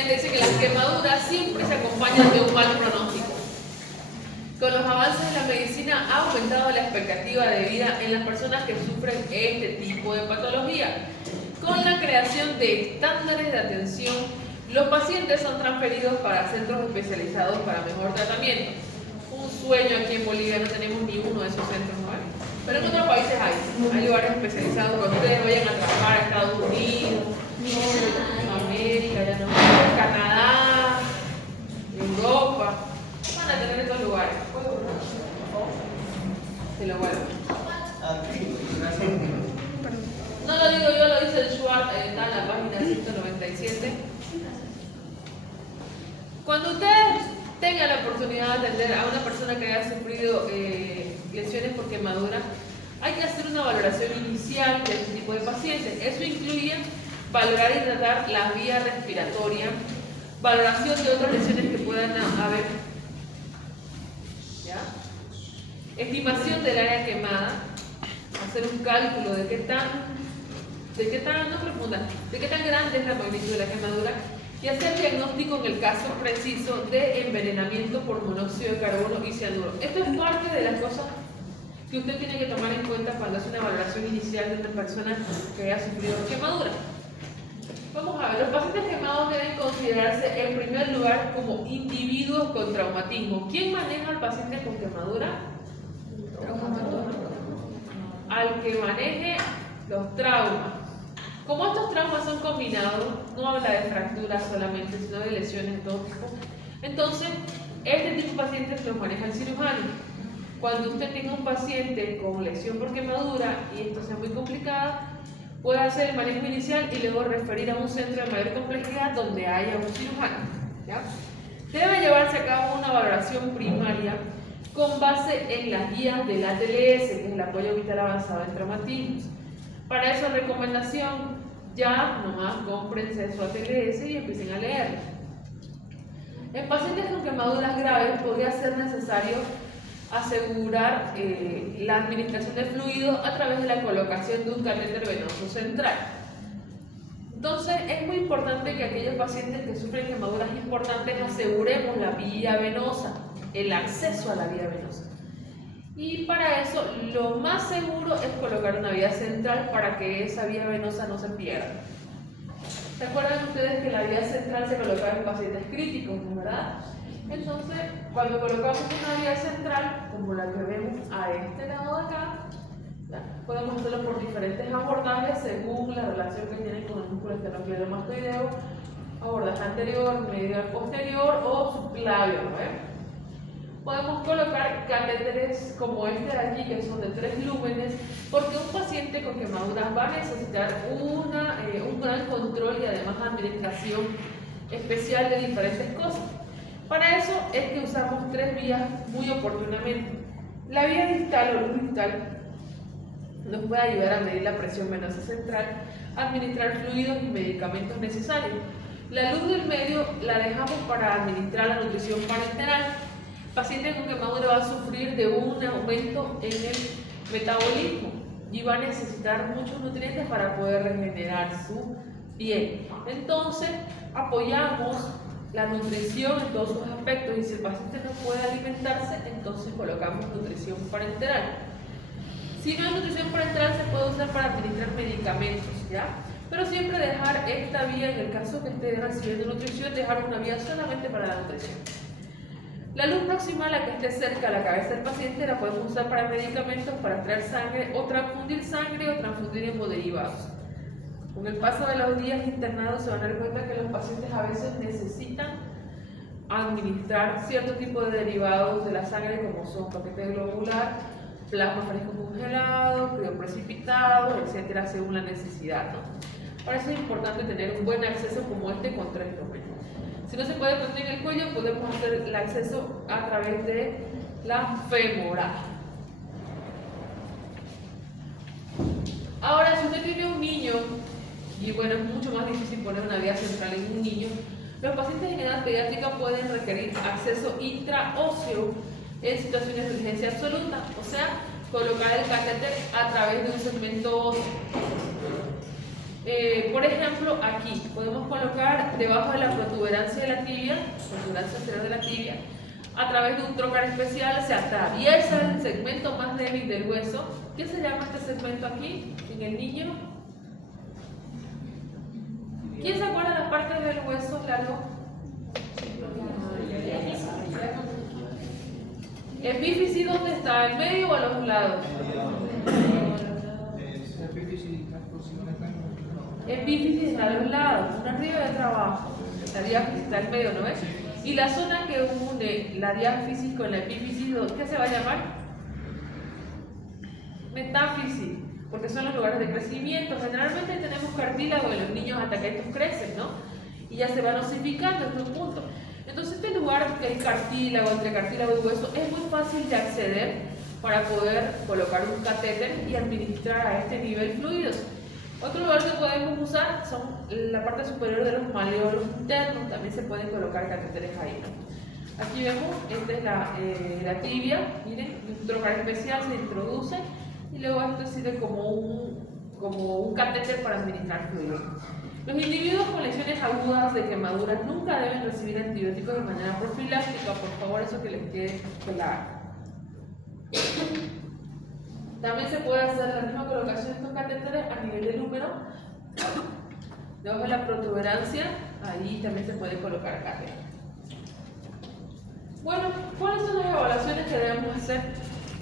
básicamente dice que las quemaduras siempre se acompañan de un mal pronóstico. Con los avances de la medicina ha aumentado la expectativa de vida en las personas que sufren este tipo de patología. Con la creación de estándares de atención, los pacientes son transferidos para centros especializados para mejor tratamiento. Un sueño aquí en Bolivia, no tenemos ni uno de esos centros, ¿no? Pero en otros países hay lugares especializados donde ustedes vayan a trabajar a Estados Unidos, América, ya no, Canadá, Europa, van a tener estos lugares. Se lo vuelvo. No lo digo yo, lo dice el Schwartz, está en la página 197. Cuando ustedes tengan la oportunidad de atender a una persona que haya sufrido lesiones por quemadura, hay que hacer una valoración inicial de este tipo de pacientes. Eso incluye valorar y tratar la vía respiratoria, valoración de otras lesiones que puedan haber, ¿ya? Estimación del área quemada, hacer un cálculo de qué tan grande es la magnitud de la quemadura y hacer diagnóstico en el caso preciso de envenenamiento por monóxido de carbono y cianuro. Esto es parte de las cosas que usted tiene que tomar en cuenta cuando hace una valoración inicial de una persona que haya sufrido quemadura. Vamos a ver, los pacientes quemados deben considerarse en primer lugar como individuos con traumatismo. ¿Quién maneja al paciente con quemadura? Al que maneje los traumas. Como estos traumas son combinados, no habla de fracturas solamente, sino de lesiones de todo tipo, entonces este tipo de pacientes los maneja el cirujano. Cuando usted tenga un paciente con lesión por quemadura y esto sea muy complicada, puede hacer el manejo inicial y luego referir a un centro de mayor complejidad donde haya un cirujano, ¿ya? Debe llevarse a cabo una valoración primaria con base en las guías del ATLS, que es el apoyo vital avanzado en traumatismos. Para esa recomendación, ya nomás cómprense su ATLS y empiecen a leerlo. En pacientes con quemaduras graves podría ser necesario asegurar la administración de fluidos a través de la colocación de un catéter venoso central. Entonces, es muy importante que aquellos pacientes que sufren quemaduras importantes aseguremos la vía venosa, el acceso a la vía venosa. Y para eso, lo más seguro es colocar una vía central para que esa vía venosa no se pierda. ¿Recuerdan ustedes que la vía central se colocaba en pacientes críticos, ¿no, verdad? Entonces, cuando colocamos una vía central, como la que vemos a este lado de acá, ¿ya? Podemos hacerlo por diferentes abordajes según la relación que tienen con el músculo esternocleidomastoideo, abordaje anterior, medial, posterior o subclavio, ¿no? Podemos colocar catéteres como este de aquí, que son de 3 lúmenes, porque un paciente con quemaduras va a necesitar un gran control y además administración especial de diferentes cosas. Para eso es que usamos 3 vías muy oportunamente. La vía distal o luz distal nos puede ayudar a medir la presión venosa central, administrar fluidos y medicamentos necesarios. La luz del medio la dejamos para administrar la nutrición parenteral. El paciente con quemadura va a sufrir de un aumento en el metabolismo y va a necesitar muchos nutrientes para poder regenerar su piel. Entonces, apoyamos la nutrición en todos sus aspectos y si el paciente no puede alimentarse, entonces colocamos nutrición parenteral. Si no hay nutrición parenteral, se puede usar para administrar medicamentos, ¿ya? Pero siempre dejar esta vía, en el caso que esté recibiendo nutrición, dejar una vía solamente para la nutrición. La luz proximal, la que esté cerca a la cabeza del paciente, la podemos usar para medicamentos, para extraer sangre o transfundir hemoderivados. Con el paso de los días internados se van a dar cuenta que los pacientes a veces necesitan administrar cierto tipo de derivados de la sangre, como son paquete globular, plasma fresco congelado, crioprecipitado, etcétera, según la necesidad, ¿no? Para eso es importante tener un buen acceso como este con 3 lúmenes. Si no se puede poner en el cuello, podemos hacer el acceso a través de la femoral. Ahora, si usted tiene un niño, y bueno, es mucho más difícil poner una vía central en un niño, los pacientes en edad pediátrica pueden requerir acceso intraóseo en situaciones de urgencia absoluta, o sea, colocar el catéter a través de un segmento óseo. Por ejemplo, aquí podemos colocar debajo de la protuberancia de la tibia, protuberancia anterior de la tibia, a través de un trocar especial se atraviesa el segmento más débil del hueso. ¿Qué se llama este segmento aquí en el niño? ¿Quién se acuerda de las partes del hueso largo? ¿Epífisis dónde está? ¿En medio o a los lados? Epífisis está a los lados, una arriba y otra abajo. La diáfisis está en medio, ¿no ves? Y la zona que une la diáfisis con la epífisis, ¿qué se va a llamar? Metáfisis, porque son los lugares de crecimiento. Generalmente tenemos cartílago en los niños hasta que estos crecen, ¿no? Y ya se van osificando estos puntos. Entonces este lugar que es cartílago, entre cartílago y hueso, es muy fácil de acceder para poder colocar un catéter y administrar a este nivel fluidos. Otro lugar que podemos usar son la parte superior de los maleolos internos, también se pueden colocar catéteres ahí, ¿no? Aquí vemos, esta es la tibia, miren, un trocar especial se introduce y luego esto sirve como un catéter para administrar fluidos. Los individuos con lesiones agudas de quemaduras nunca deben recibir antibióticos de manera profiláctica, por favor, eso que les quede claro. También se puede hacer la misma colocación de estos catéteres a nivel del húmero, debajo de la protuberancia, ahí también se puede colocar catéter. Bueno, ¿cuáles son las evaluaciones que debemos hacer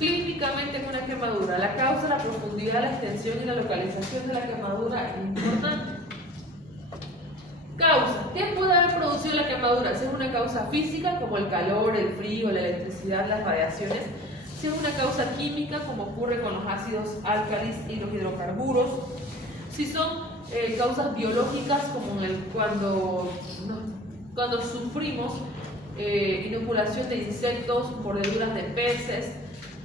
clínicamente en una quemadura? La causa, la profundidad, la extensión y la localización de la quemadura es importante. Causa. ¿Qué puede haber producido la quemadura? Si es una causa física, como el calor, el frío, la electricidad, las radiaciones. Si es una causa química, como ocurre con los ácidos álcalis y los hidrocarburos. Si son causas biológicas, como cuando sufrimos inoculación de insectos, mordeduras de peces,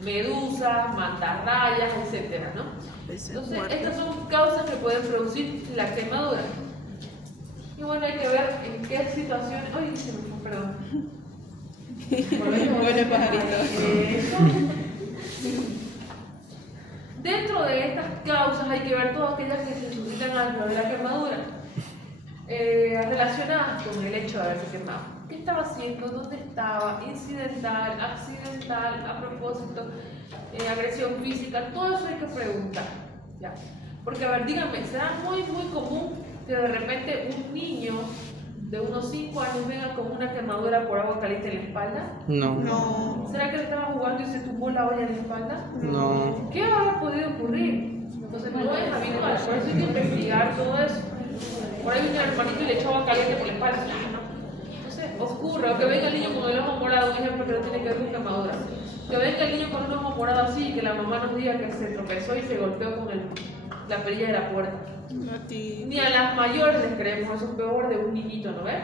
medusas, mantarrayas, etc., ¿no? Entonces, estas son causas que pueden producir la quemadura. Y bueno, hay que ver en qué situación. ¡Ay, se me fue, perdón! Bueno, pajarito. Dentro de estas causas hay que ver todas aquellas que se suscitan alrededor de la quemadura, relacionadas con el hecho de haberse quemado. ¿Qué estaba haciendo? ¿Dónde estaba? ¿Incidental? ¿Accidental? ¿A propósito? ¿Agresión física? Todo eso hay que preguntar, ¿ya? Porque, a ver, díganme, ¿será muy común que de repente un niño de unos 5 años venga con una quemadura por agua caliente en la espalda? No. ¿Será que le estaba jugando y se tumbó la olla en la espalda? No. ¿Qué habrá podido ocurrir? Entonces no es habitual, por eso hay que investigar todo eso. Por ahí viene el hermanito y le echó agua caliente por la espalda. Entonces ocurre, o que venga el niño con el ojo morado, un ejemplo que no tiene que ver con quemadura. Que venga el niño con un ojo morado así y que la mamá nos diga que se tropezó y se golpeó con la perilla de la puerta. Ni a las mayores les creemos, eso es peor de un niñito, ¿no ves?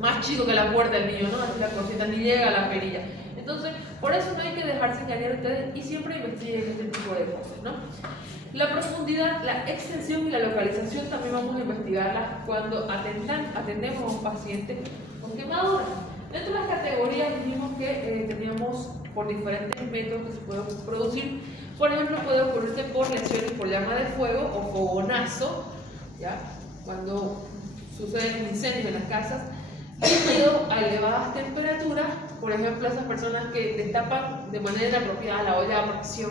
Más chico que la puerta el niño, ¿no? Así la cosita ni llega a la perilla. Entonces, por eso no hay que dejarse engañar ustedes y siempre investiguen este tipo de cosas, ¿no? La profundidad, la extensión y la localización también vamos a investigarlas cuando atendemos a un paciente con quemadura. Dentro de las categorías dijimos que teníamos por diferentes métodos que se pueden producir. Por ejemplo, puede ocurrirse por lesiones por llama de fuego o fogonazo, ¿ya? Cuando suceden incendios en las casas, debido a elevadas temperaturas. Por ejemplo, esas personas que destapan de manera inapropiada la olla a presión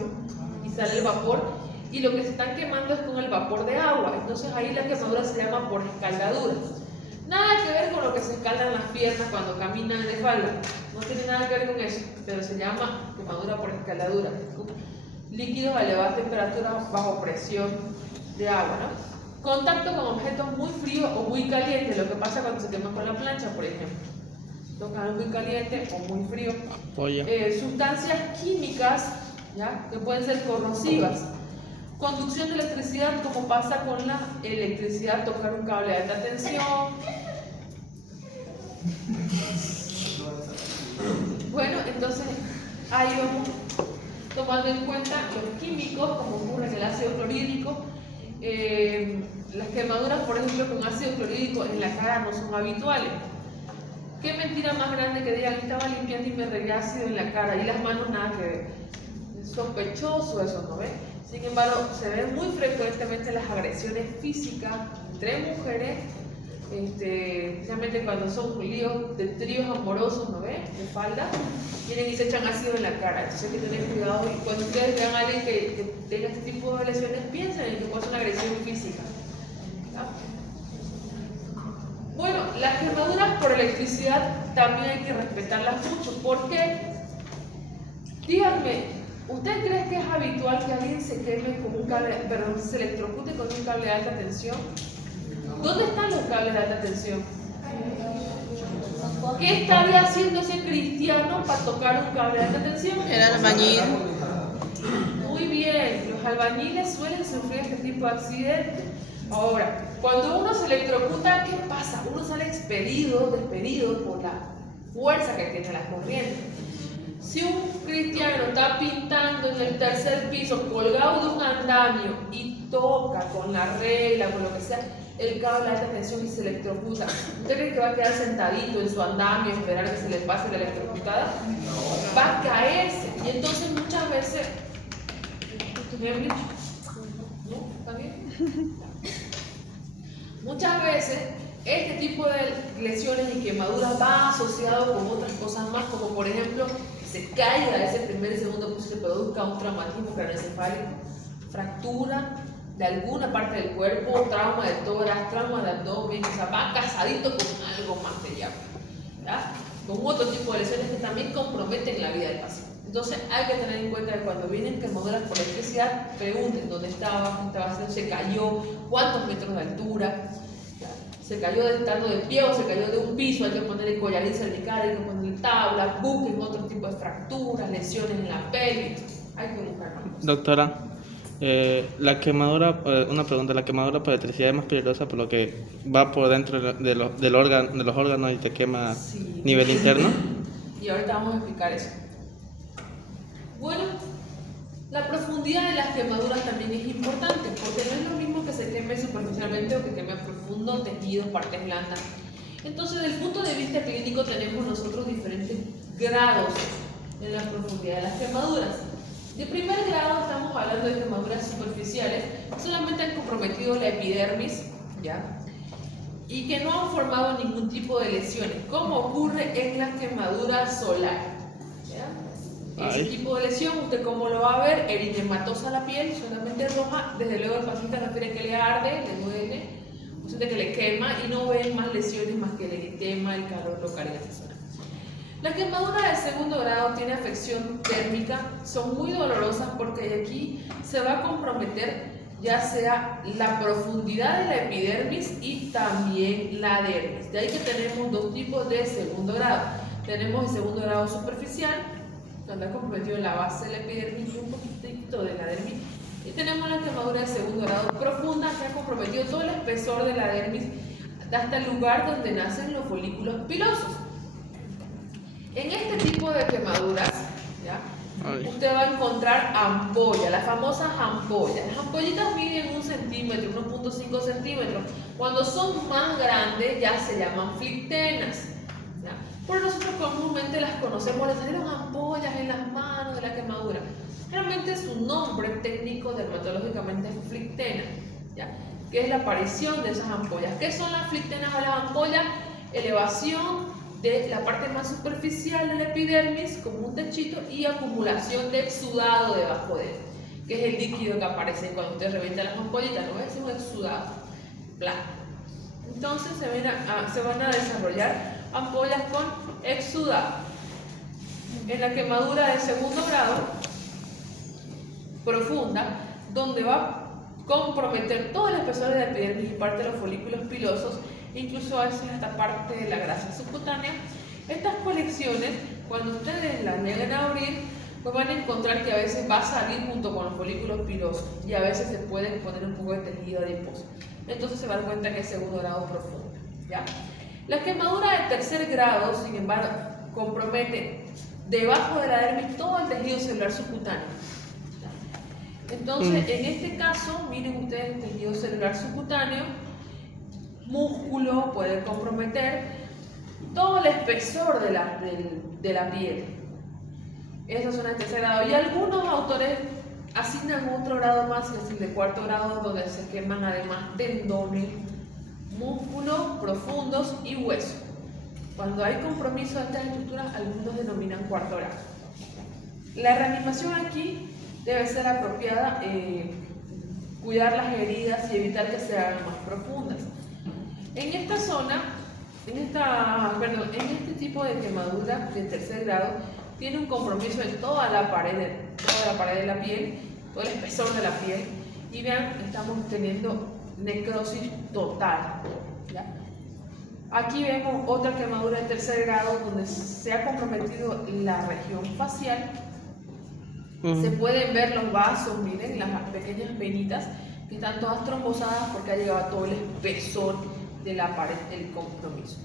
y sale el vapor, y lo que se están quemando es con el vapor de agua. Entonces ahí la quemadura se llama por escaldadura. Nada que ver con lo que se escaldan las piernas cuando caminan de espalda, no tiene nada que ver con eso, pero se llama quemadura por escaldadura. Líquidos a elevadas temperaturas bajo presión de agua, ¿no? Contacto con objetos muy fríos o muy calientes, lo que pasa cuando se quema con la plancha, por ejemplo. Tocan algo muy caliente o muy frío. Sustancias químicas, ¿ya? Que pueden ser corrosivas. Conducción de electricidad, como pasa con la electricidad, tocar un cable de alta tensión. Bueno, entonces ahí vamos tomando en cuenta los químicos, como ocurre en el ácido clorhídrico. Las quemaduras, por ejemplo, con ácido clorhídrico en la cara no son habituales. ¿Qué mentira más grande que digan, estaba limpiando y me regué ácido en la cara y las manos nada que ver? Es sospechoso eso, ¿no ves? Sin embargo, se ven muy frecuentemente las agresiones físicas entre mujeres, especialmente cuando son líos de tríos amorosos, ¿no ves? De falda, vienen y se echan ácido en la cara. Entonces hay que tener cuidado y cuando ustedes vean a alguien que tenga este tipo de lesiones, piensen en que puede ser una agresión física. ¿Ya? Bueno, las quemaduras por electricidad también hay que respetarlas mucho. ¿Por qué? Díganme, ¿usted cree que es habitual que alguien se queme con un cable, perdón, se electrocute con un cable de alta tensión? ¿Dónde están los cables de alta tensión? ¿Qué estaría haciendo ese cristiano para tocar un cable de alta tensión? Era albañil. Muy bien, los albañiles suelen sufrir este tipo de accidentes. Ahora, cuando uno se electrocuta, ¿qué pasa? Uno sale despedido por la fuerza que tiene la corriente. Si un cristiano está pintando en el tercer piso, colgado de un andamio y toca con la regla, con lo que sea, el cable de alta tensión y se electrocuta, ¿usted cree que va a quedar sentadito en su andamio y esperar que se le pase la electrocutada? Va a caerse. Y entonces muchas veces... ¿No? ¿Está bien? Muchas veces este tipo de lesiones y quemaduras va asociado con otras cosas más, como por ejemplo que se caiga ese primer y segundo piso y se produzca un traumatismo craneoencefálico, fractura de alguna parte del cuerpo, trauma de tórax, trauma de abdomen, o sea, va casadito con algo material, ¿ya? Con otro tipo de lesiones que también comprometen la vida del paciente. Entonces hay que tener en cuenta que cuando vienen quemaduras por electricidad, pregunten dónde estaba, qué estaba haciendo, se cayó, cuántos metros de altura, ¿ya? Se cayó estando de pie o se cayó de un piso, hay que ponerle collarín cervical, hay que ponerle tabla, busquen otro tipo de fracturas, lesiones en la pelvis, hay que buscar más. Doctora, la quemadura, una pregunta, ¿la quemadura por electricidad es más peligrosa por lo que va por dentro de los órganos y te quema a Sí. nivel interno? Y ahorita vamos a explicar eso. Bueno, la profundidad de las quemaduras también es importante, porque no es lo mismo que se queme superficialmente o que queme a profundo, tejidos, partes blandas. Entonces, desde el punto de vista clínico tenemos nosotros diferentes grados en la profundidad de las quemaduras. De primer grado estamos hablando de quemaduras superficiales que solamente han comprometido la epidermis, ¿ya? Y que no han formado ningún tipo de lesiones, como ocurre en las quemaduras solares, ¿ya? Ese tipo de lesión, ¿usted cómo lo va a ver? Eritematosa la piel, solamente roja, desde luego el paciente refiere que le arde, le duele, o siente que le quema y no ven más lesiones más que el eritema, el calor local en esa zona. La quemadura de segundo grado tiene afección térmica, son muy dolorosas porque aquí se va a comprometer ya sea la profundidad de la epidermis y también la dermis. De ahí que tenemos dos tipos de segundo grado. Tenemos el segundo grado superficial, donde ha comprometido la base de la epidermis y un poquitito de la dermis. Y tenemos la quemadura de segundo grado profunda, que ha comprometido todo el espesor de la dermis hasta el lugar donde nacen los folículos pilosos. En este tipo de quemaduras, ¿ya? Usted va a encontrar ampollas, las famosas ampollas. Las ampollitas miden 1 centímetro, 1.5 centímetros. Cuando son más grandes ya se llaman flictenas, ¿ya? Pero nosotros comúnmente las conocemos, les salieron ampollas en las manos de la quemadura. Realmente su nombre técnico dermatológicamente es flictena, ¿ya? Que es la aparición de esas ampollas. ¿Qué son las flictenas o las ampollas? Elevación de la parte más superficial de la epidermis como un techito y acumulación de exudado debajo de él, que es el líquido que aparece cuando usted revienta las ampollitas, ¿no? Es un exudado blanco. Entonces se van a desarrollar ampollas con exudado. En la quemadura de segundo grado profunda, donde va a comprometer todo el espesor de la epidermis y parte de los folículos pilosos, incluso a veces esta parte de la grasa subcutánea. Estas colecciones, cuando ustedes las lleguen a abrir, pues van a encontrar que a veces va a salir junto con los folículos pilosos y a veces se puede poner un poco de tejido adiposo. Entonces se van a dar cuenta que es segundo grado profundo, ¿ya? La quemadura de tercer grado, sin embargo, compromete debajo de la dermis todo el tejido celular subcutáneo. Entonces, en este caso, miren ustedes el tejido celular subcutáneo, músculo, puede comprometer todo el espesor de la piel. Esa es una de tercer grado. Y algunos autores asignan otro grado más, que es el de cuarto grado, donde se queman además tendones, músculos profundos y huesos. Cuando hay compromiso de estas estructuras, algunos denominan cuarto grado. La reanimación aquí debe ser apropiada, cuidar las heridas y evitar que se hagan más profundas. En esta zona, en este tipo de quemadura de tercer grado, tiene un compromiso en toda la pared de la piel, todo el espesor de la piel, y vean, estamos teniendo necrosis total, ¿ya? Aquí vemos otra quemadura de tercer grado donde se ha comprometido la región facial. Se pueden ver los vasos, miren, las pequeñas venitas que están todas trombosadas porque ha llegado todo el espesor de la pared del compromiso.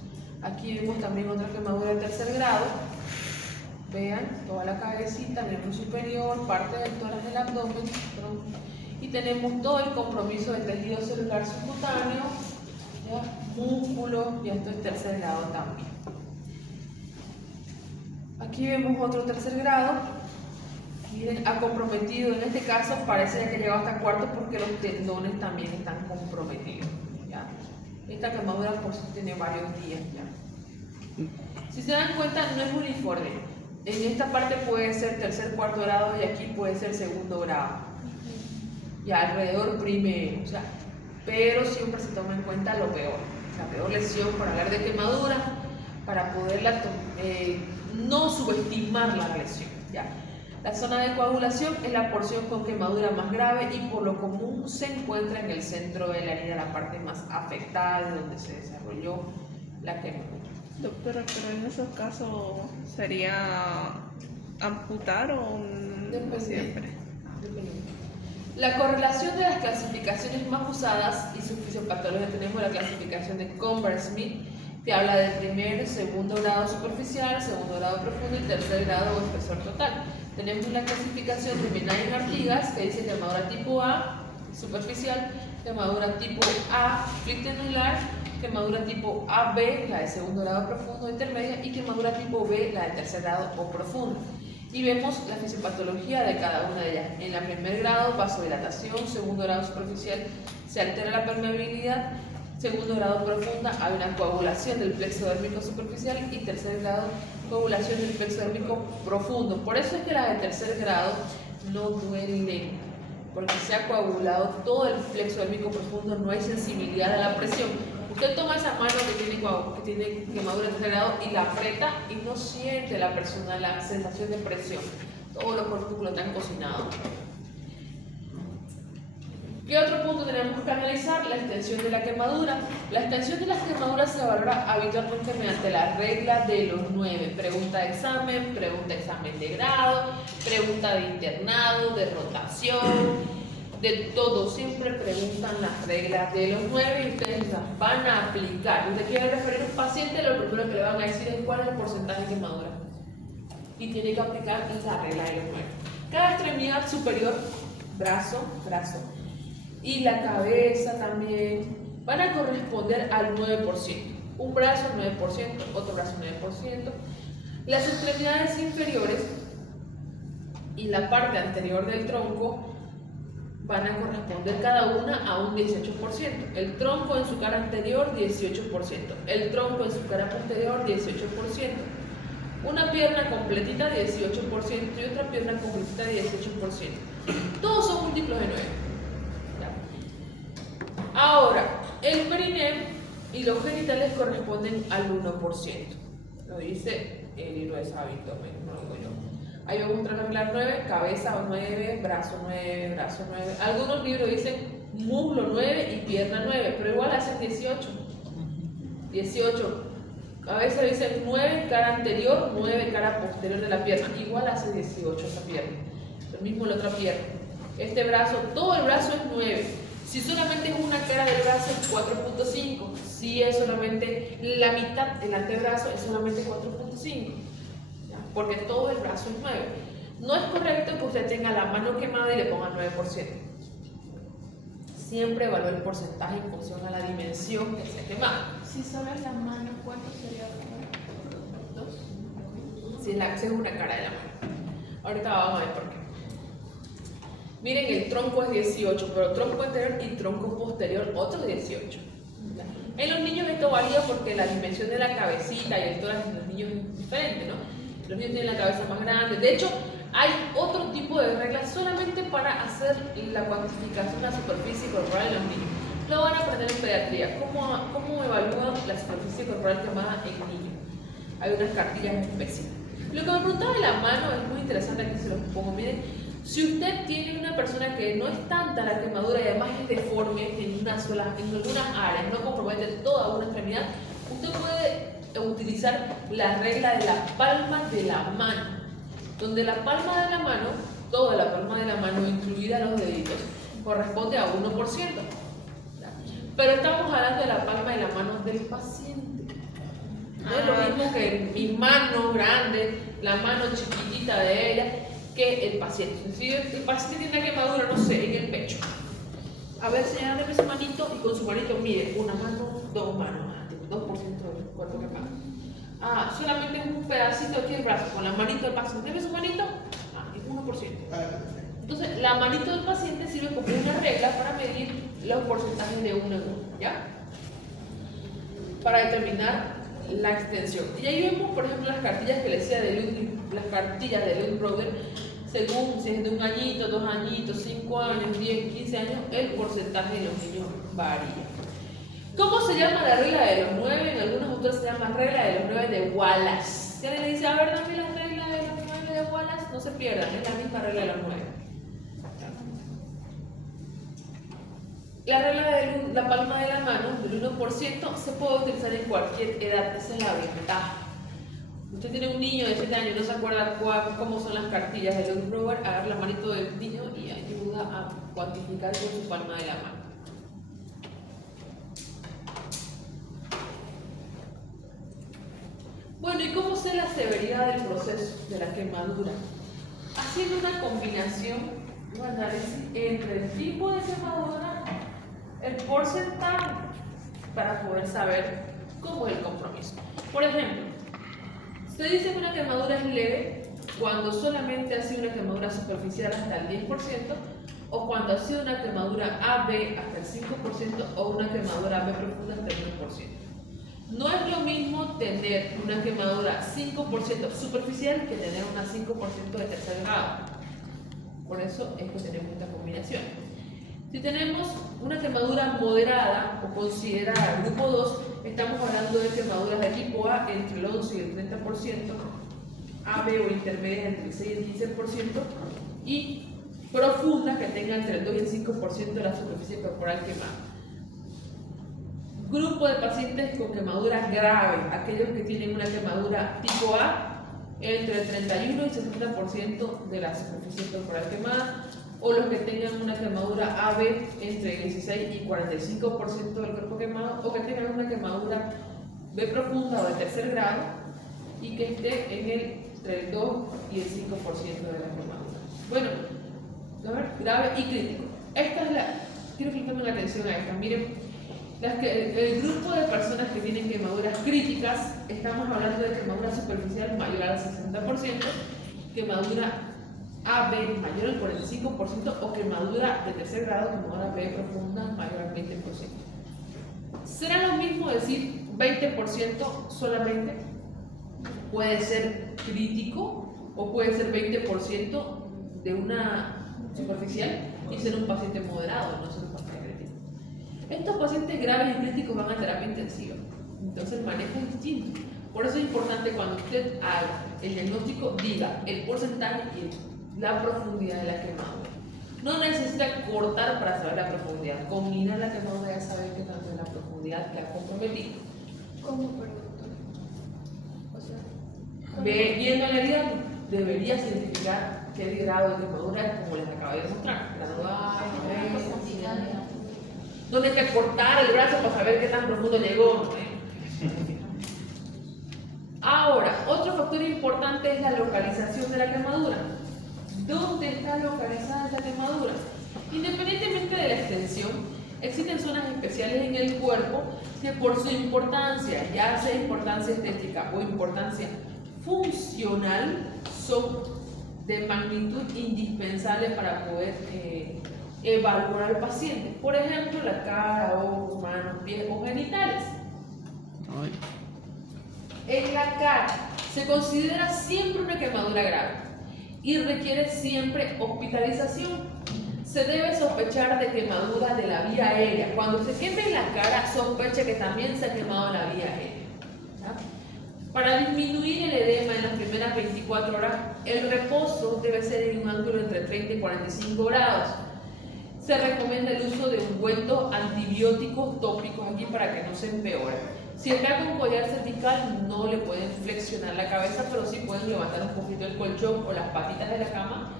Aquí vemos también otra quemadura de tercer grado. Vean, toda la cabecita, miembro superior, parte del tórax del abdomen, y tenemos todo el compromiso del tejido celular subcutáneo, ¿ya? Músculo, y esto es tercer grado también. Aquí vemos otro tercer grado. Miren, ha comprometido, en este caso parece que ha llegado hasta cuarto porque los tendones también están comprometidos, ¿ya? Esta quemadura pues tiene varios días ya. Si se dan cuenta, no es uniforme. En esta parte puede ser tercer, cuarto grado y aquí puede ser segundo grado. Y alrededor primero, o sea, pero siempre se toma en cuenta lo peor. La peor lesión para hablar de quemadura, para poderla no subestimar la lesión, ¿ya? La zona de coagulación es la porción con quemadura más grave y por lo común se encuentra en el centro de la herida, la parte más afectada de donde se desarrolló la quemadura. Doctora, pero en esos casos sería amputar o siempre. Depende. La correlación de las clasificaciones más usadas y su fisiopatología, tenemos la clasificación de Conver-Smith, que habla del primer, segundo grado superficial, segundo grado profundo y tercer grado o espesor total. Tenemos la clasificación de Menain-Artigas, que dice quemadura tipo A, superficial, quemadura tipo A, flictenular, quemadura tipo AB, la de segundo grado profundo o intermedia, y quemadura tipo B, la de tercer grado o profundo. Y vemos la fisiopatología de cada una de ellas. En el primer grado, vasodilatación, segundo grado superficial, se altera la permeabilidad, segundo grado profunda, hay una coagulación del plexo dérmico superficial y tercer grado, coagulación del plexo dérmico profundo. Por eso es que las de tercer grado no duelen, porque se ha coagulado todo el plexo dérmico profundo, no hay sensibilidad a la presión. Usted toma esa mano que tiene quemadura de tercer grado y la aprieta y no siente la persona la sensación de presión. Todos los corpúsculos están cocinados. ¿Qué otro punto tenemos que analizar? La extensión de la quemadura. La extensión de las quemaduras se valora habitualmente mediante la regla de los 9. Pregunta de examen de grado, pregunta de internado, de rotación, de todo. Siempre preguntan las reglas de los 9 y ustedes las van a aplicar. Si usted quiere referir a un paciente, lo primero que le van a decir es cuál es el porcentaje de quemadura. Y tiene que aplicar la regla de los 9. Cada extremidad superior, brazo, y la cabeza también van a corresponder al 9%. Un brazo 9%, otro brazo 9%. Las extremidades inferiores y la parte anterior del tronco van a corresponder cada una a un 18%. El tronco en su cara anterior 18%, el tronco en su cara posterior 18%. Una pierna completita 18% y otra pierna completita 18%. Todos son múltiplos de 9. Ahora, el perineo y los genitales corresponden al 1%. Lo dice el libro de Sabito, no lo digo yo. Ahí vamos a trabajar 9, cabeza 9, brazo 9, brazo 9. Algunos libros dicen muslo 9 y pierna 9, pero igual hacen 18. 18. A veces dicen 9 cara anterior, 9 cara posterior de la pierna. Igual hace 18 esa pierna. Lo mismo la otra pierna. Este brazo, todo el brazo es 9. Si solamente es una cara del brazo es 4.5. Si es solamente la mitad del antebrazo es solamente 4.5. Porque todo el brazo es 9. No es correcto que usted tenga la mano quemada y le ponga 9%. Siempre evalúe el porcentaje en función a la dimensión que se quema. Si solo es la mano, ¿cuánto sería? 2. Si es una cara de la mano. Ahorita vamos a ver por qué. Miren, el tronco es 18, pero tronco anterior y tronco posterior otro 18. En los niños esto varía porque la dimensión de la cabecita y el tórax de los niños es diferente, ¿no? Los niños tienen la cabeza más grande. De hecho, hay otro tipo de reglas solamente para hacer la cuantificación de la superficie corporal en los niños. Lo van a aprender en pediatría. ¿Cómo evalúan la superficie corporal quemada en niños? Hay unas cartillas específicas. Lo que me preguntaba de la mano es muy interesante, aquí se los pongo. Miren, si usted tiene una persona que no es tanta la quemadura y además es deforme en algunas áreas, no compromete toda una extremidad, usted puede utilizar la regla de la palma de la mano, donde la palma de la mano, toda la palma de la mano, incluida los deditos, corresponde a 1%. Pero estamos hablando de la palma de la mano del paciente. No es lo mismo que mi mano grande, la mano chiquitita de ella, que el paciente. Si el paciente tiene una quemadura, no sé, en el pecho, a ver, señora, deme su manito y con su manito mide una mano, dos manos, 2% del cuerpo quemado. Solamente es un pedacito aquí del brazo, con la manito del paciente, deme su manito, es 1%. Entonces, la manito del paciente sirve como una regla para medir los porcentajes de uno en uno, ¿ya? Para determinar la extensión. Y ahí vemos, por ejemplo, las cartillas que le decía de Ludwig, las cartillas de Ludwig Broder, según si es de 1 añito, 2 añitos, 5 años, 10, 15 años, el porcentaje de los niños varía. ¿Cómo se llama la regla de los 9? En algunos autores se llama regla de los 9 de Wallace. Si alguien le dice, a ver, dame la regla de los 9 de Wallace, no se pierdan, es la misma regla de los 9. La regla de la palma de la mano, del 1%, se puede utilizar en cualquier edad, esa es la ventaja. Usted tiene un niño de 7 años, no se acuerda cómo son las cartillas de Ludwig Broder, agarra la manito del niño y ayuda a cuantificar con su palma de la mano. Bueno, ¿y cómo sé la severidad del proceso de la quemadura? Haciendo una combinación, un análisis entre el tipo de quemadura, el porcentaje, para poder saber cómo es el compromiso. Por ejemplo, se dice que una quemadura es leve cuando solamente ha sido una quemadura superficial hasta el 10%, o cuando ha sido una quemadura AB hasta el 5%, o una quemadura AB profunda hasta el 1%. No es lo mismo tener una quemadura 5% superficial que tener una 5% de tercer grado. Por eso es que tenemos esta combinación. Si tenemos una quemadura moderada o considerada grupo 2, estamos hablando de quemaduras de tipo A entre el 11 y el 30%, AB o intermedias entre el 6 y el 15%, y profundas que tengan entre el 2 y el 5% de la superficie corporal quemada. Grupo de pacientes con quemaduras graves, aquellos que tienen una quemadura tipo A entre el 31 y el 60% de la superficie corporal quemada, o los que tengan una quemadura AB entre el 16 y 45% del cuerpo quemado, o que tengan una quemadura B profunda o de tercer grado y que esté entre el 2 y el 5% de la quemadura. Bueno, a ver, grave y crítico. Quiero que le tomen atención a esta. Miren, el grupo de personas que tienen quemaduras críticas, estamos hablando de quemadura superficial mayor al 60%, quemadura AB mayor al 45% o quemadura de tercer grado, quemadura B profunda mayor al 20%. ¿Será lo mismo decir 20% solamente? Puede ser crítico o puede ser 20% de una superficial y ser un paciente moderado, no ser un paciente crítico. Estos pacientes graves y críticos van a terapia intensiva, entonces el manejo es distinto. Por eso es importante cuando usted haga el diagnóstico, diga el porcentaje y la profundidad de la quemadura. No necesita cortar para saber la profundidad. Combina la quemadura y saber qué tanto es la profundidad que ha comprometido. ¿Cómo, perdón, doctor? O sea, Viendo la herida, deberías identificar qué grado de quemadura es, como les acabo de mostrar. Grado A, B, no hay que cortar el brazo para saber qué tan profundo llegó. Ahora, otro factor importante es la localización de la quemadura. ¿Dónde está localizada esta quemadura? Independientemente de la extensión, existen zonas especiales en el cuerpo que por su importancia, ya sea importancia estética o importancia funcional, son de magnitud indispensable para poder evaluar al paciente. Por ejemplo, la cara, ojos, manos, pies o genitales. Ay. En la cara se considera siempre una quemadura grave y requiere siempre hospitalización. Se debe sospechar de quemadura de la vía aérea. Cuando se queme en la cara, sospeche que también se ha quemado la vía aérea. ¿Ya? Para disminuir el edema en las primeras 24 horas, el reposo debe ser en un ángulo entre 30 y 45 grados. Se recomienda el uso de ungüentos antibióticos tópicos aquí para que no se empeore. Si está con collar cervical, no le pueden flexionar la cabeza, pero sí pueden levantar un poquito el colchón o las patitas de la cama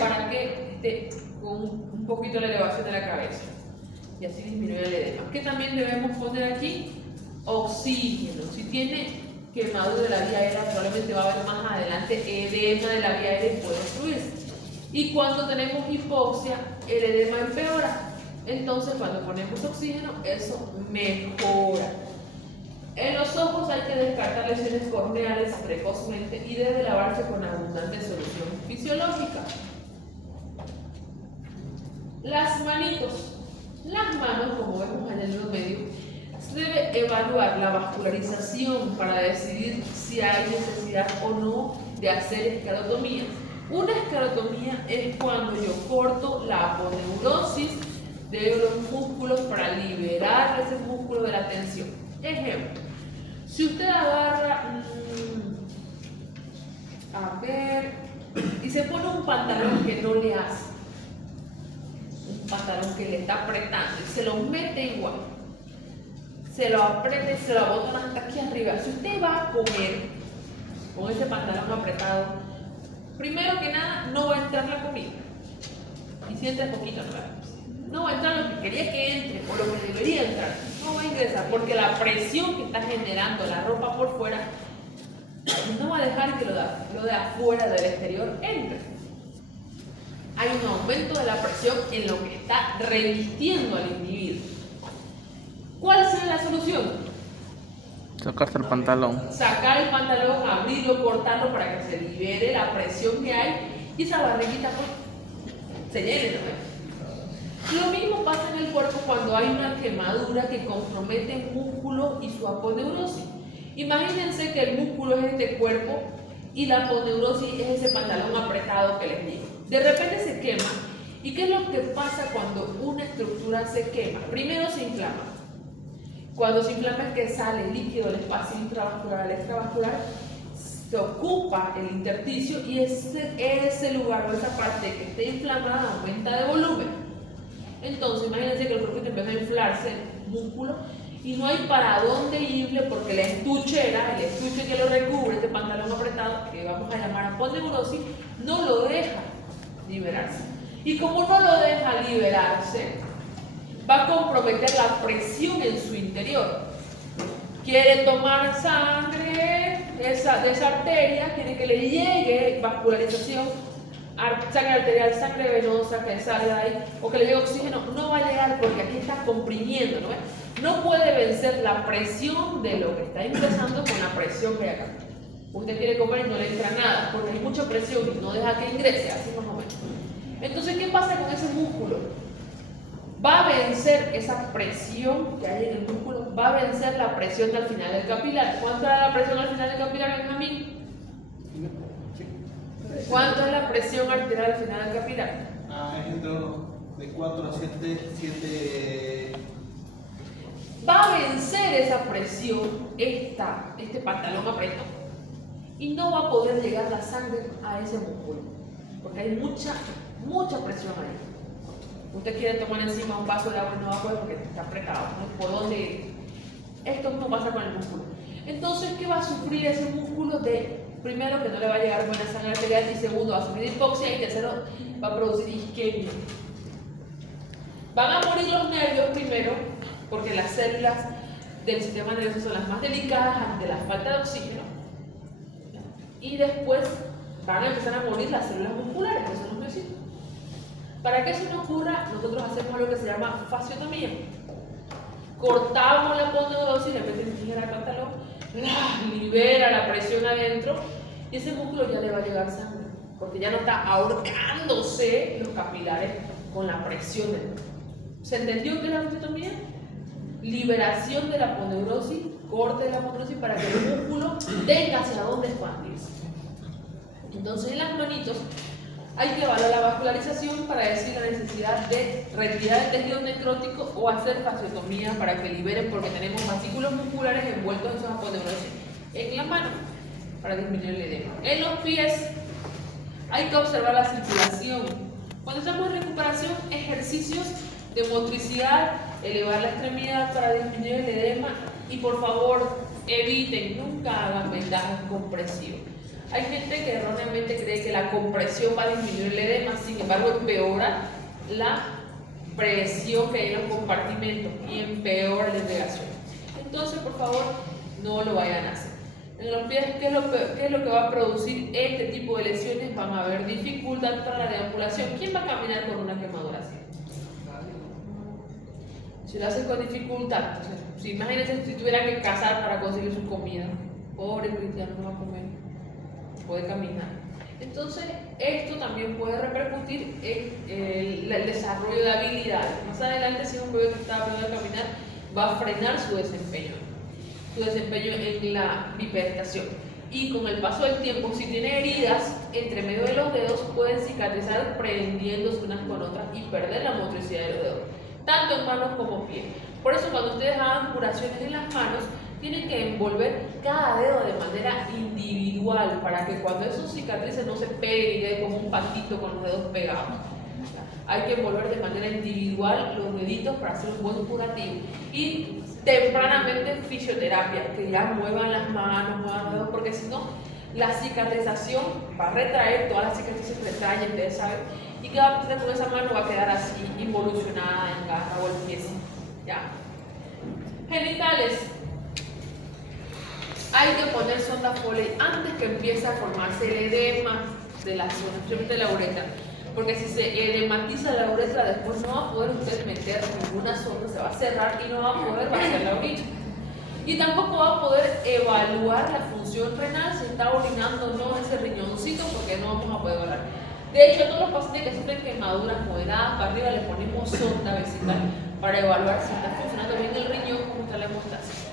para que esté con un poquito la elevación de la cabeza y así disminuye el edema. ¿Qué también debemos poner aquí? Oxígeno. Si tiene quemadura de la vía aérea, probablemente va a haber más adelante edema de la vía aérea y puede obstruirse. Y cuando tenemos hipoxia, el edema empeora. Entonces, cuando ponemos oxígeno, eso mejora. En los ojos hay que descartar lesiones corneales precozmente y debe lavarse con abundante solución fisiológica. Las manitos. Las manos, como vemos en el medio, se debe evaluar la vascularización para decidir si hay necesidad o no de hacer esclerotomía. Una esclerotomía es cuando yo corto la aponeurosis de los músculos para liberar ese músculo de la tensión. Ejemplo, si usted agarra, a ver, y se pone un pantalón que no le hace, un pantalón que le está apretando y se lo mete igual, se lo aprieta y se lo abotona hasta aquí arriba. Si usted va a comer con ese pantalón apretado, primero que nada no va a entrar la comida, y si entra poquito no va a entrar lo que quería que entre o lo que debería entrar, no va a ingresar porque la presión que está generando la ropa por fuera no va a dejar que lo de afuera del exterior entre. Hay un aumento de la presión en lo que está revistiendo al individuo. ¿Cuál será la solución? Sacarse el pantalón. Sacar el pantalón, abrirlo, cortarlo para que se libere la presión que hay y esa barriguita se llene, ¿no? Lo mismo pasa en el cuerpo cuando hay una quemadura que compromete el músculo y su aponeurosis. Imagínense que el músculo es este cuerpo y la aponeurosis es ese pantalón apretado que les digo. De repente se quema. ¿Y qué es lo que pasa cuando una estructura se quema? Primero se inflama. Cuando se inflama es que sale líquido del espacio intravascular al extravascular, se ocupa el intersticio y ese lugar o esa parte que esté inflamada aumenta de volumen. Entonces, imagínense que el cuerpo empieza a inflarse, el músculo, y no hay para dónde irle porque la estuchera, el estuche que lo recubre, este pantalón apretado, que vamos a llamar aponeurosis, no lo deja liberarse. Y como no lo deja liberarse, va a comprometer la presión en su interior. Quiere tomar sangre de esa arteria, quiere que le llegue vascularización, sangre arterial, sangre venosa, que salga de ahí, o que le llegue oxígeno, no va a llegar porque aquí está comprimiendo, ¿no? No puede vencer la presión de lo que está ingresando con la presión que hay acá. Usted quiere comer y no le entra nada, porque hay mucha presión y no deja que ingrese, así más o menos. Entonces, ¿qué pasa con ese músculo? Va a vencer esa presión que hay en el músculo, va a vencer la presión del final del capilar. ¿Cuánto es la presión al final del capilar, Benjamín? ¿Cuánto es la presión arterial al final del capilar? Es entre de 4 a 7. Va a vencer esa presión, este pantalón apretado, y no va a poder llegar la sangre a ese músculo, porque hay mucha presión ahí. Usted quiere tomar encima un vaso de agua y no va a poder porque está apretado, ¿no? ¿Por dónde ir? Esto mismo pasa con el músculo. Entonces, ¿qué va a sufrir ese músculo? Primero, que no le va a llegar buena sangre arterial, y segundo, va a sufrir hipoxia, y tercero, va a producir isquemia. Van a morir los nervios primero, porque las células del sistema nervioso son las más delicadas ante la falta de oxígeno, y después van a empezar a morir las células musculares, que son los miocitos. Para que eso no ocurra, nosotros hacemos algo que se llama fasciotomía. Cortamos la aponeurosis, le metemos tijera al pantalón, libera la presión adentro y ese músculo ya le va a llegar sangre. porque ya no está ahorcándose los capilares con la presión del cuerpo. ¿Se entendió qué es la osteotomía? Liberación de la aponeurosis, corte de la aponeurosis para que el músculo tenga hacia dónde expandirse. Entonces en las manitos hay que evaluar la vascularización para decir la necesidad de retirar el tejido necrótico o hacer fasciotomía para que liberen, porque tenemos fascículos musculares envueltos en sus aponeurosis en la mano para disminuir el edema. En los pies hay que observar la circulación. Cuando estamos en recuperación, ejercicios de motricidad, elevar la extremidad para disminuir el edema y por favor eviten, nunca hagan vendajes compresivos. Hay gente que erróneamente cree que la compresión va a disminuir el edema, sin embargo empeora la presión que hay en los compartimentos y empeora la irrigación. Entonces, por favor, no lo vayan a hacer. En los pies, ¿qué es lo que va a producir este tipo de lesiones? Van a haber dificultad para la deambulación. ¿Quién va a caminar con una quemadura así? Si lo haces con dificultad, entonces, si imagínense si tuviera que cazar para conseguir su comida, pobre cristiano, no va a comer, puede caminar. Entonces, esto también puede repercutir en el desarrollo de habilidades. Más adelante, si un bebé que está aprendiendo a caminar, va a frenar su desempeño en la bipedestación. Y con el paso del tiempo, si tiene heridas entre medio de los dedos, pueden cicatrizar prendiéndose unas con otras y perder la motricidad de los dedos, tanto en manos como pies. Por eso cuando ustedes hagan curaciones en las manos, tienen que envolver cada dedo de manera individual para que cuando esos cicatrices no se peguen y quede como un patito con los dedos pegados. Hay que envolver de manera individual los deditos para hacer un buen curativo. Y tempranamente fisioterapia, que ya muevan las manos, muevan los dedos, porque si no, la cicatrización va a retraer, todas las cicatrices retraen, ustedes saben. ¿Y qué va a pasar con esa mano? Va a quedar así, involucionada en garra o el pie. ¿Ya? Genitales. Hay que poner sonda Foley antes que empiece a formarse el edema de la zona, especialmente de la uretra. Porque si se edematiza la uretra, después no va a poder usted meter ninguna sonda, se va a cerrar y no va a poder vaciar la orina. Y tampoco va a poder evaluar la función renal, si está orinando o no ese riñoncito, porque no vamos a poder evaluar. De hecho, a todos los pacientes que sufren quemaduras moderadas para arriba le ponemos sonda vesical para evaluar si está funcionando bien el riñón, cómo está la hemostasis.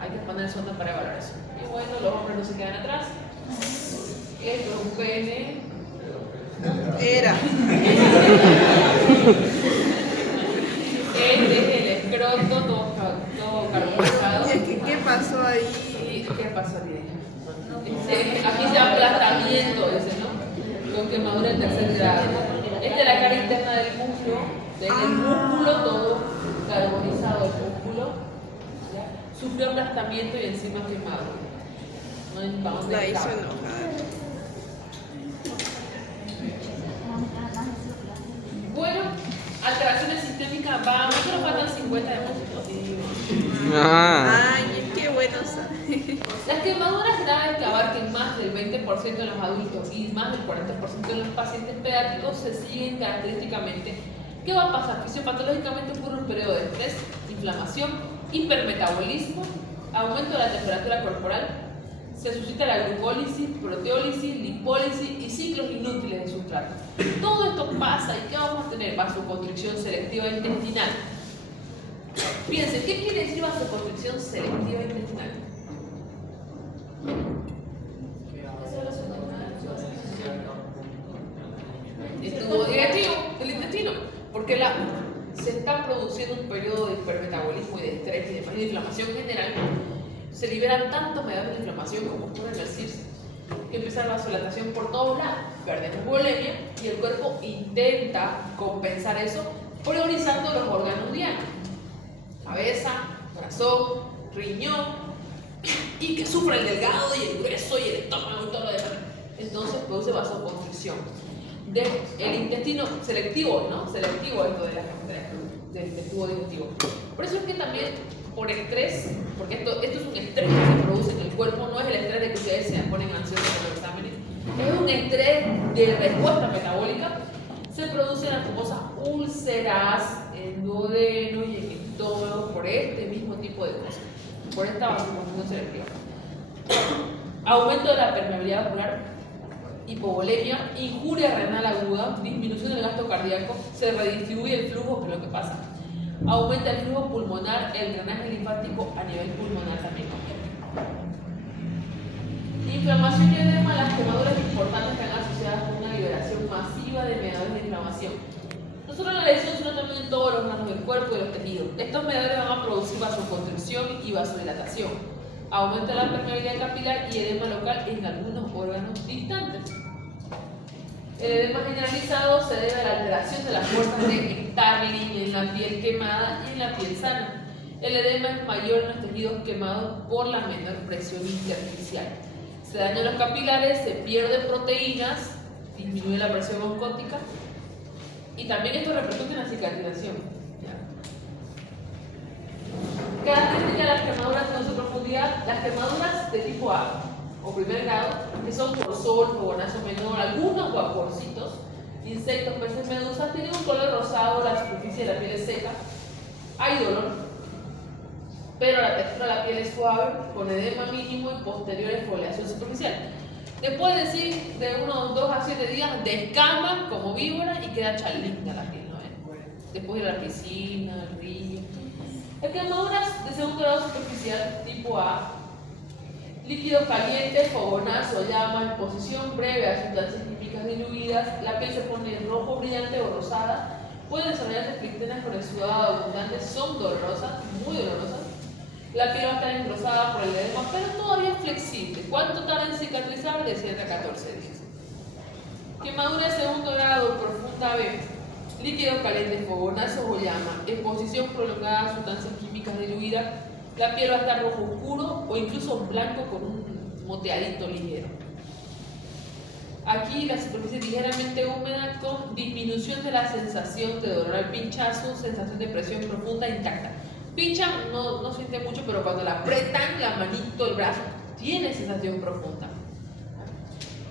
Hay que poner sonda para evaluar eso. Y bueno, los hombres no se quedan atrás. Esto es un pene. Era. Este es el escroto, todo carbonizado. ¿Qué pasó ahí? ¿Qué pasó ahí? Aquí se llama aplastamiento ese, ¿no? Con quemadura de tercer grado. Esta es la cara interna del músculo. El músculo todo carbonizado, el músculo. ¿Ya? Sufrió aplastamiento y encima quemado. Vamos La hizo enojar. Bueno, alteraciones sistémicas, vamos, solo faltan 50 de músculo. Ay, qué bueno. Las quemaduras graves que abarquen más del 20% de los adultos y más del 40% de los pacientes pediátricos se siguen característicamente. ¿Qué va a pasar? Fisiopatológicamente ocurre un periodo de estrés, inflamación, hipermetabolismo, aumento de la temperatura corporal, se suscita la glucólisis, proteólisis, lipólisis y ciclos inútiles de sustrato. Todo esto pasa y ¿qué vamos a tener? Vasoconstricción selectiva intestinal. Piensen, ¿qué quiere decir vasoconstricción selectiva intestinal? Estuvo digestivo del intestino, porque se está produciendo un periodo de hipermetabolismo y de estrés y de inflamación general. Se liberan tantos mediadores de inflamación como ocurre en el CIRS, que empieza la vasodilatación por todos lados, perdemos volemia y el cuerpo intenta compensar eso priorizando los órganos dianos, cabeza, corazón, riñón, y que sufre el delgado y el grueso y el estómago y todo lo demás. Entonces produce vasoconstricción del intestino selectivo, ¿no? Selectivo esto del tubo digestivo. Por eso es que también por estrés, porque esto es un estrés que se produce en el cuerpo, no es el estrés de que ustedes se ponen ansiosos por los exámenes, es un estrés de respuesta metabólica, se producen las famosas úlceras en duodeno y en estómago por este mismo tipo de cosas, por esta vasoconstricción selectiva. Aumento de la permeabilidad ocular, hipovolemia, injuria renal aguda, disminución del gasto cardíaco, se redistribuye el flujo, que es lo que pasa. Aumenta el flujo pulmonar, el drenaje linfático a nivel pulmonar también aumenta. Inflamación y edema, las quemaduras importantes están asociadas con una liberación masiva de mediadores de inflamación. No solo en la lesión, sino también en todos los órganos del cuerpo y de los tejidos. Estos mediadores van a producir vasoconstricción y vasodilatación. Aumenta la permeabilidad capilar y edema local en algunos órganos distantes. El edema generalizado se debe a la alteración de las fuerzas de Starling en la piel quemada y en la piel sana. El edema es mayor en los tejidos quemados por la menor presión intersticial. Se dañan los capilares, se pierden proteínas, disminuye la presión oncótica y también esto repercute en la cicatrización. Características de las quemaduras en su profundidad. Las quemaduras de tipo A o primer grado, que son por sol, fogonazo menor, algunos vaporcitos, insectos, peces, medusas, tienen un color rosado, la superficie de la piel es seca, hay dolor, pero la textura de la piel es suave, con edema mínimo y posterior exfoliación superficial. Después de unos 2 a 7 días, descaman como víbora y queda chalita la piel, ¿no? Después de la piscina, el río. Las quemaduras de segundo grado superficial, tipo A, líquidos calientes, fogonazo, llama, exposición breve a sustancias químicas diluidas, la piel se pone rojo brillante o rosada, pueden desarrollarse flictenas con exudado abundante, son dolorosas, muy dolorosas. La piel va a estar engrosada por el edema, pero todavía es flexible. ¿Cuánto tarda en cicatrizar? De 7 a 14 días. Quemadura de segundo grado, profunda B. Líquidos calientes, fogonazos o llama. Exposición prolongada a sustancias químicas diluidas. La piel va a estar rojo oscuro o incluso blanco con un moteadito ligero. Aquí la superficie ligeramente húmeda con disminución de la sensación de dolor al pinchazo, sensación de presión profunda intacta. Pinchan, no siente mucho, pero cuando la apretan, la manito, el brazo, tiene sensación profunda.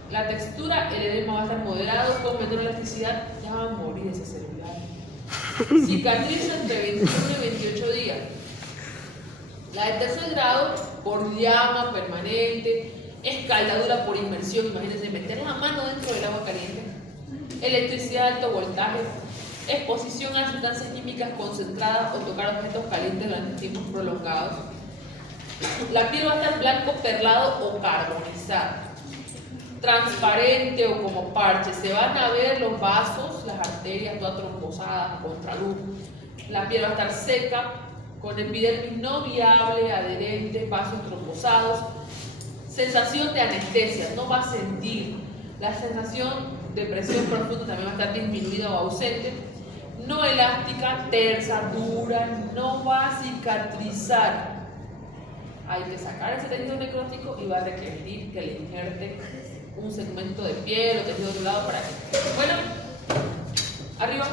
La textura, el edema va a estar moderado, con menor elasticidad, ya va a morir ese celular. Cicatriza entre 21 y 28 días. La de tercer grado, por llama permanente, escaldadura por inmersión, imagínense meter la mano dentro del agua caliente, electricidad de alto voltaje, exposición a sustancias químicas concentradas o tocar objetos calientes durante tiempos prolongados. La piel va a estar blanco perlado o carbonizado, transparente o como parche. Se van a ver los vasos, las arterias todas trombosadas, contraluz. La piel va a estar seca, con epidermis no viable, adherente, vasos trombosados. Sensación de anestesia, no va a sentir. La sensación de presión profunda también va a estar disminuida o ausente. No elástica, tersa, dura, no va a cicatrizar. Hay que sacar ese tejido necrótico y va a requerir que le inserte un segmento de piel o tejido de lado para que. Bueno, arriba.